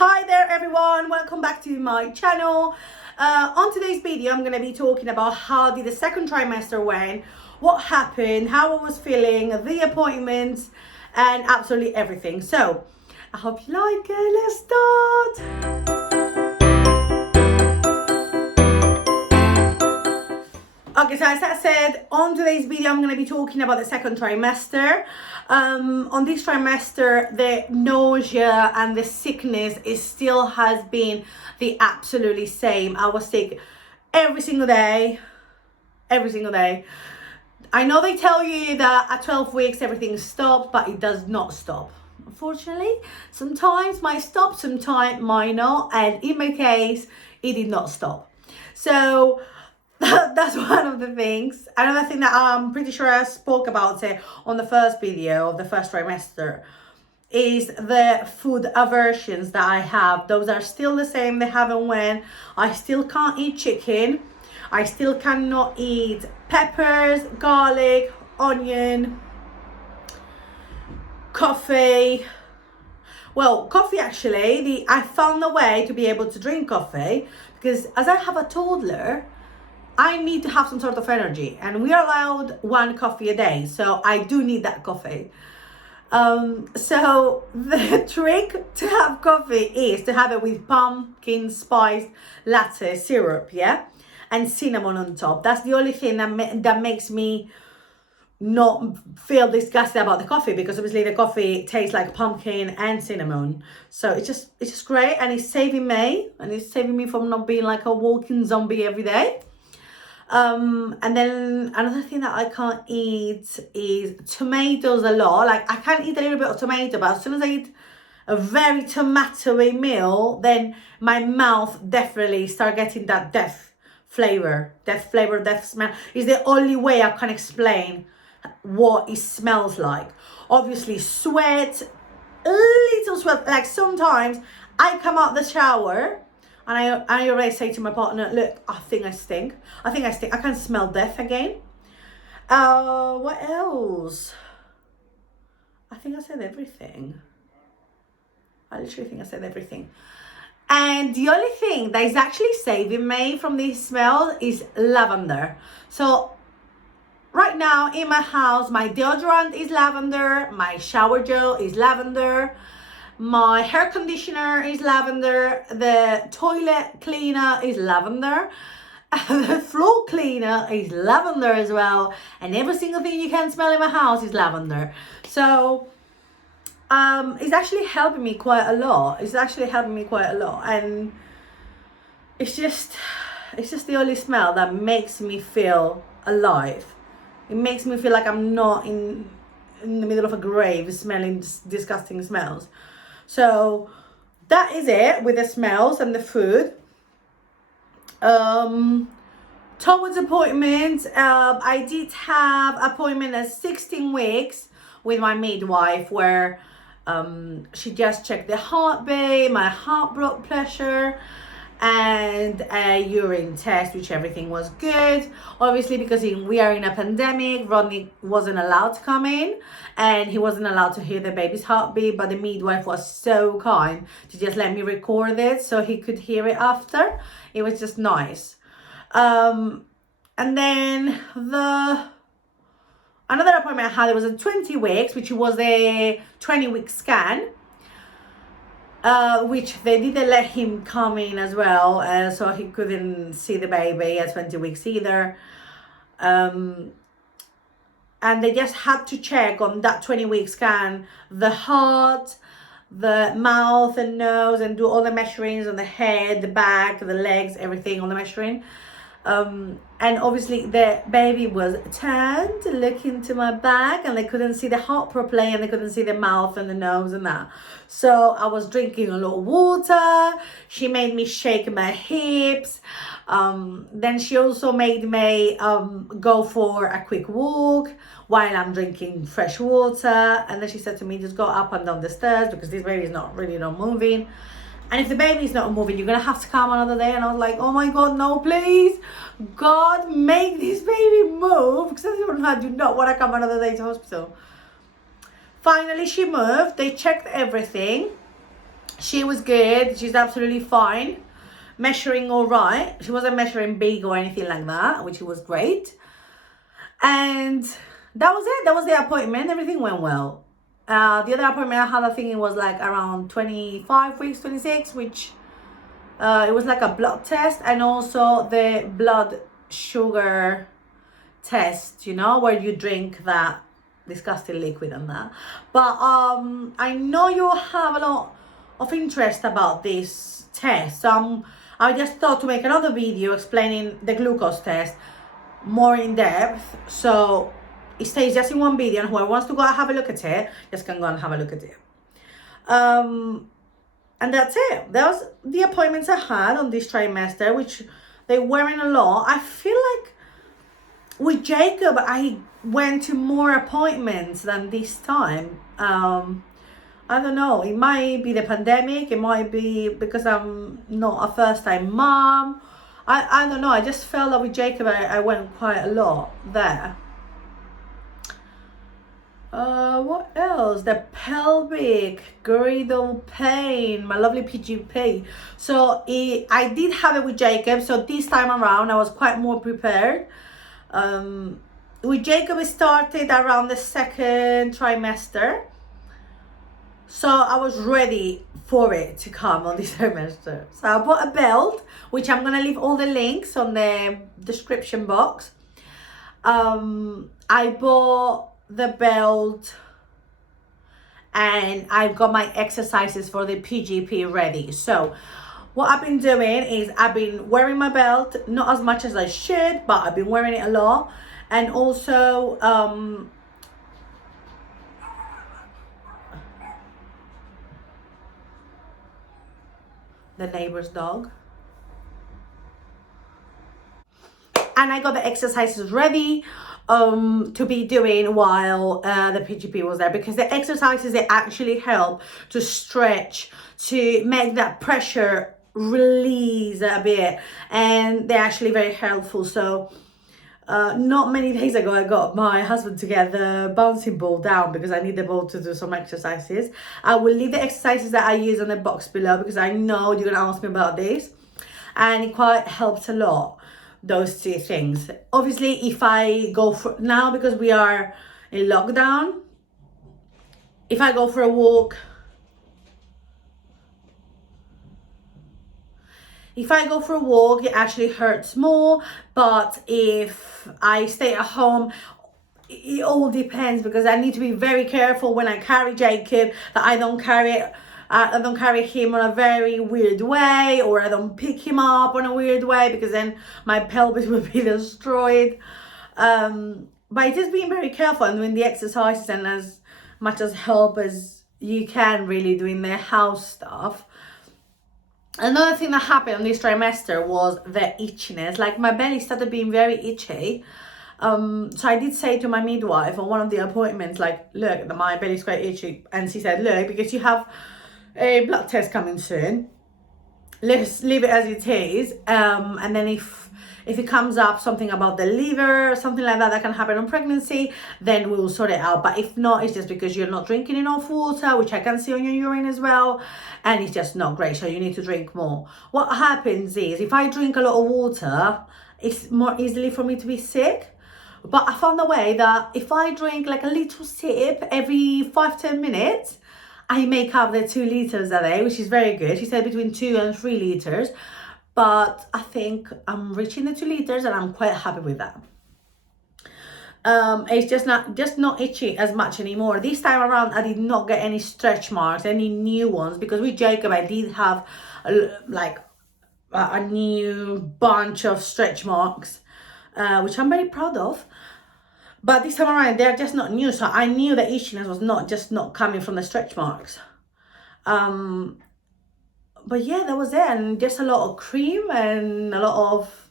Hi there everyone, welcome back to my channel. On today's video I'm going to be talking about how did the second trimester went, what happened, how I was feeling, the appointments and absolutely everything. So I hope you like it. Let's start. Okay, so as I said, on today's video, I'm going to be talking about the second trimester. On this trimester, the nausea and the sickness still has been the absolutely same. I was sick every single day. I know they tell you that at 12 weeks, everything stops, but it does not stop. Unfortunately, sometimes might stop, sometimes might not. And in my case, it did not stop. So that's one of the things. Another thing that I'm pretty sure I spoke about it on the first video of the first trimester is the food aversions that I have. Those are still the same. They haven't went. I still can't eat chicken. I still cannot eat peppers, garlic, onion, coffee. Well, coffee actually, I found a way to be able to drink coffee because as I have a toddler, I need to have some sort of energy, and we are allowed one coffee a day, so I do need that coffee. So the trick to have coffee is to have it with pumpkin spice latte syrup, yeah, and cinnamon on top. That's the only thing that makes me not feel disgusted about the coffee, because obviously the coffee tastes like pumpkin and cinnamon. So it's just great, and it's saving me from not being like a walking zombie every day. And then another thing that I can't eat is tomatoes a lot. Like I can eat a little bit of tomato, but as soon as I eat a very tomatoey meal, then my mouth definitely start getting that death flavor, death smell. Is the only way I can explain what it smells like. Obviously sweat, a little sweat. Like sometimes I come out the shower and I already say to my partner, look, I think I stink. I can smell death again. What else? I think I said everything. I literally think I said everything. And the only thing that is actually saving me from this smell is lavender. So right now in my house, my deodorant is lavender, my shower gel is lavender, my hair conditioner is lavender, the toilet cleaner is lavender, the floor cleaner is lavender as well, and every single thing you can smell in my house is lavender. So it's actually helping me quite a lot. And it's just the only smell that makes me feel alive. It makes me feel like I'm not in the middle of a grave smelling disgusting smells. So that is it with the smells and the food. Towards appointments, I did have appointment at 16 weeks with my midwife, where she just checked the heartbeat, my heart blood pressure, and a urine test, which everything was good. Obviously, because we are in a pandemic, Rodney wasn't allowed to come in and he wasn't allowed to hear the baby's heartbeat, but the midwife was so kind to just let me record it so he could hear it after. It was just nice. And then another appointment I had, it was at 20 weeks, which was a 20-week scan. Which they didn't let him come in as well, so he couldn't see the baby at 20 weeks either. And they just had to check on that 20-week scan the heart, the mouth and nose, and do all the measurings on the head, the back, the legs, everything on the measuring. And obviously the baby was turned to look into my back, and they couldn't see the heart properly, and they couldn't see the mouth and the nose and that. So I was drinking a lot of water. She made me shake my hips. Then she also made me go for a quick walk while I'm drinking fresh water. And then she said to me, just go up and down the stairs because this baby is not moving. And if the baby is not moving, you're going to have to come another day. And I was like, oh my God, no, please. God, make this baby move. Because I do not want to come another day to hospital. Finally, she moved. They checked everything. She was good. She's absolutely fine. Measuring all right. She wasn't measuring big or anything like that, which was great. And that was it. That was the appointment. Everything went well. The other appointment I had, I think it was like around 25 weeks, 26, which it was like a blood test and also the blood sugar test, you know, where you drink that disgusting liquid and that. But I know you have a lot of interest about this test. So I just thought to make another video explaining the glucose test more in depth. So it stays just in one video, and whoever wants to go and have a look at it, just can go and have a look at it. And that's it. That was the appointments I had on this trimester, which they weren't a lot. I feel like with Jacob, I went to more appointments than this time. I don't know. It might be the pandemic. It might be because I'm not a first-time mom. I don't know. I just felt that with Jacob, I went quite a lot there. What else? The pelvic girdle pain, my lovely PGP. So I did have it with Jacob. So this time around, I was quite more prepared. With Jacob, it started around the second trimester. So I was ready for it to come on this trimester. So I bought a belt, which I'm gonna leave all the links on the description box. I bought the belt and I've got my exercises for the PGP ready. So what I've been doing is I've been wearing my belt, not as much as I should, but I've been wearing it a lot. And also the neighbor's dog. And I got the exercises ready to be doing while the PGP was there, because the exercises, they actually help to stretch, to make that pressure release a bit, and they're actually very helpful. So not many days ago, I got my husband to get the bouncing ball down because I need the ball to do some exercises. I will leave the exercises that I use on the box below because I know you're gonna ask me about this, and it quite helps a lot, those two things. Obviously, if I go for now, because we are in lockdown, if I go for a walk, it actually hurts more. But if I stay at home, it all depends, because I need to be very careful when I carry Jacob that I don't carry him on a very weird way, or I don't pick him up on a weird way, because then my pelvis will be destroyed. But it's just being very careful and doing the exercises and as much as help as you can, really doing the house stuff. Another thing that happened on this trimester was the itchiness. Like, my belly started being very itchy. So I did say to my midwife on one of the appointments, like, look, my belly's quite itchy. And she said, look, because you have a blood test coming soon, let's leave it as it is. And then if it comes up something about the liver or something like that can happen on pregnancy, then we will sort it out. But if not, it's just because you're not drinking enough water, which I can see on your urine as well, and it's just not great. So you need to drink more. What happens is, if I drink a lot of water, it's more easily for me to be sick. But I found a way that if I drink like a little sip every 5-10 minutes, I make up the 2 liters a day, which is very good. She said between 2 and 3 liters. But I think I'm reaching the 2 liters and I'm quite happy with that. It's just not itchy as much anymore. This time around, I did not get any stretch marks, any new ones, because with Jacob, I did have a new bunch of stretch marks, which I'm very proud of. But this time around, they're just not new. So I knew the itchiness was not coming from the stretch marks. But yeah, that was it. And just a lot of cream and a lot of...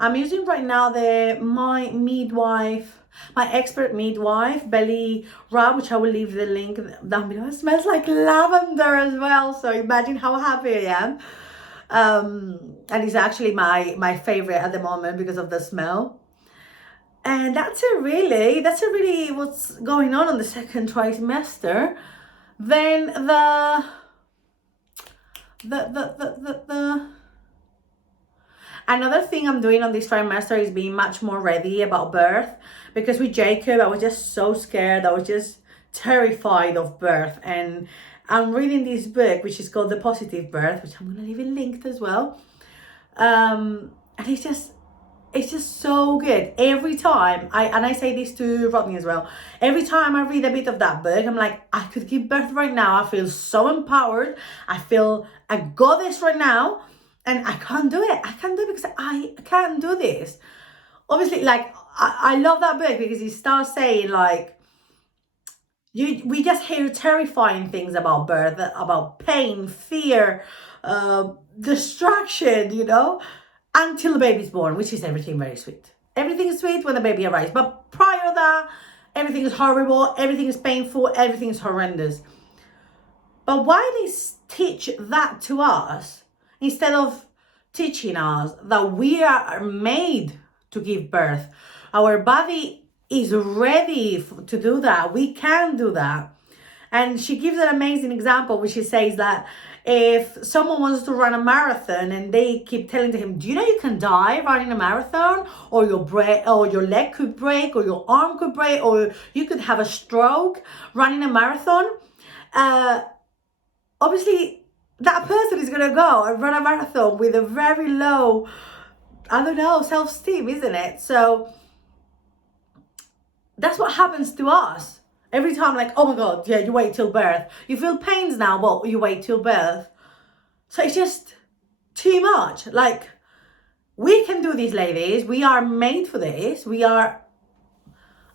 I'm using right now my expert midwife belly rub, which I will leave the link down below. It smells like lavender as well. So imagine how happy I am. And it's actually my favorite at the moment because of the smell. And that's it really. That's it really what's going on the second trimester. Then Another thing I'm doing on this trimester is being much more ready about birth, because with Jacob, I was just so scared. I was just terrified of birth. And I'm reading this book, which is called The Positive Birth, which I'm going to leave it linked as well. And it's just so good. Every time, I say this to Rodney as well, every time I read a bit of that book, I'm like, I could give birth right now. I feel so empowered. I feel a goddess right now. And I can't do it. I can't do it because I can't do this. Obviously, like, I love that book because he starts saying, like, we just hear terrifying things about birth, about pain, fear, distraction, you know, until the baby's born, which is everything very sweet. Everything is sweet when the baby arrives. But prior to that, everything is horrible, everything is painful, everything is horrendous. But why they teach that to us, instead of teaching us that we are made to give birth? Our body is ready to do that. We can do that. And she gives an amazing example where she says that if someone wants to run a marathon and they keep telling to him, do you know you can die running a marathon, or your leg could break, or your arm could break, or you could have a stroke running a marathon? Obviously, that person is going to go and run a marathon with a very low, I don't know, self-esteem, isn't it? So that's what happens to us. Every time, like, oh my God, yeah, you wait till birth. You feel pains now, but you wait till birth. So it's just too much. Like, we can do this, ladies. We are made for this.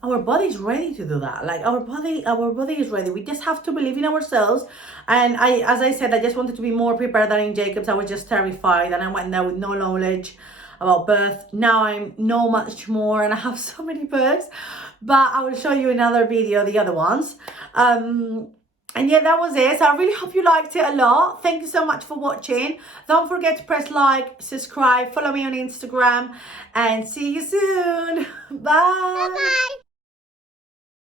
Our body is ready to do that. Like, our body is ready. We just have to believe in ourselves. And as I said, I just wanted to be more prepared than in Jacob's. I was just terrified, and I went there with no knowledge about birth. Now I know much more, and I have so many books, but I will show you another video, the other ones. And yeah, that was it. So I really hope you liked it a lot. Thank you so much for watching. Don't forget to press like, subscribe, follow me on Instagram, and see you soon. Bye. Bye-bye.